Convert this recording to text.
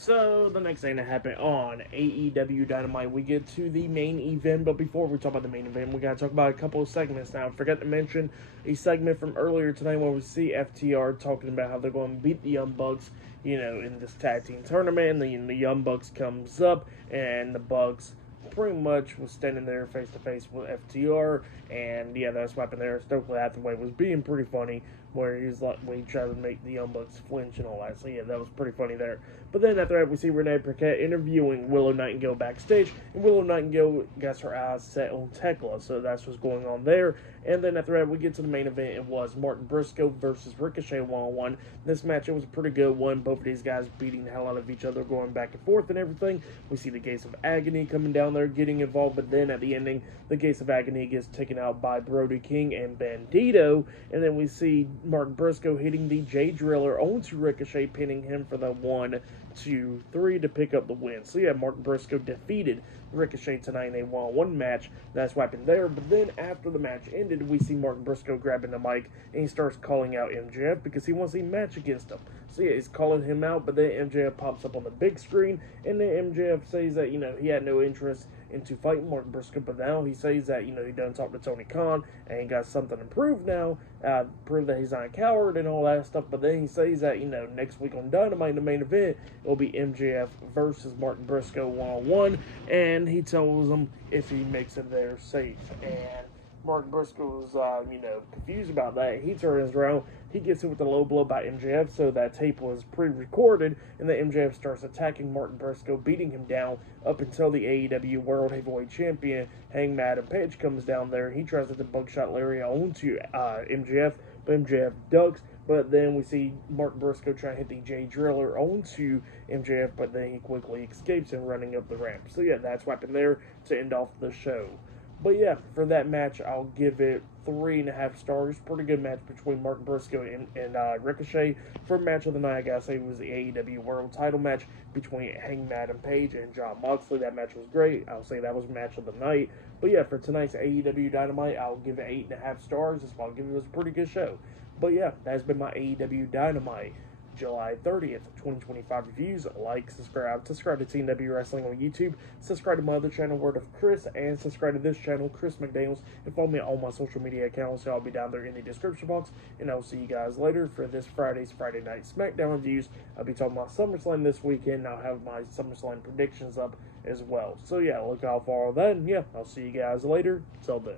So, the next thing that happened on AEW Dynamite, we get to the main event. But before we talk about the main event, we got to talk about a couple of segments now. I forgot to mention a segment from earlier tonight where we see FTR talking about how they're going to beat the Young Bucks, in this tag team tournament. And the Young Bucks comes up, and the Bucks pretty much was standing there face to face with FTR, and yeah, that's what happened there. Stokely Hathaway was being pretty funny, where he's like, he tried to make the Young Bucks flinch and all that. So yeah, that was pretty funny there. But then after that, we see Renee Paquette interviewing Willow Nightingale backstage, and Willow Nightingale got her eyes set on Tekla, so that's what's going on there. And then after that, we get to the main event. It was Martin Briscoe versus Ricochet one-on-one. This match, it was a pretty good one. Both of these guys beating the hell out of each other, going back and forth and everything. We see the Gates of Agony coming down there, getting involved, but then at the ending, the Gates of Agony gets taken out by Brody King and Bandito, and then we see Martin Briscoe hitting the J Driller onto Ricochet, pinning him for the 1, 2, 3 to pick up the win. So yeah, Martin Briscoe defeated Ricochet tonight in a one-on-one match. That's what happened there. But then after the match ended, we see Martin Briscoe grabbing the mic, and he starts calling out MJF because he wants a match against him. So yeah, he's calling him out, but then MJF pops up on the big screen, and then MJF says that, he had no interest into fighting Martin Briscoe, but now he says that, he done talk to Tony Khan, and he got something to prove now, prove that he's not a coward and all that stuff. But then he says that, next week on Dynamite in the main event, it'll be MJF versus Martin Briscoe one-on-one, and he tells him if he makes it there safe. And Martin Briscoe was, confused about that. He turns around, he gets hit with a low blow by MJF, so that tape was pre-recorded, and then MJF starts attacking Martin Briscoe, beating him down up until the AEW World Heavyweight Champion, Hangman Adam Page, comes down there. He tries to hit the buckshot lariat onto MJF, but MJF ducks. But then we see Martin Briscoe try to hit the J Driller onto MJF, but then he quickly escapes and running up the ramp. So yeah, that's what happened there to end off the show. But yeah, for that match, I'll give it 3.5 stars. Pretty good match between Martin Briscoe and Ricochet. For match of the night, I gotta say, it was the AEW World Title match between Hangman Adam Page and Jon Moxley. That match was great. I'll say that was match of the night. But yeah, for tonight's AEW Dynamite, I'll give it 8.5 stars. That's why I'll give it. It was a pretty good show. But yeah, that has been my AEW Dynamite July 30th, 2025 reviews. Like, subscribe to Team W Wrestling on YouTube, subscribe to my other channel, Word of Chris, and subscribe to this channel, Chris McDaniels, and follow me on all my social media accounts. So I'll be down there in the description box, and I'll see you guys later for this Friday's Friday Night SmackDown reviews. I'll be talking about SummerSlam this weekend, and I'll have my SummerSlam predictions up as well. So yeah, look out for all that, and yeah, I'll see you guys later. Till then.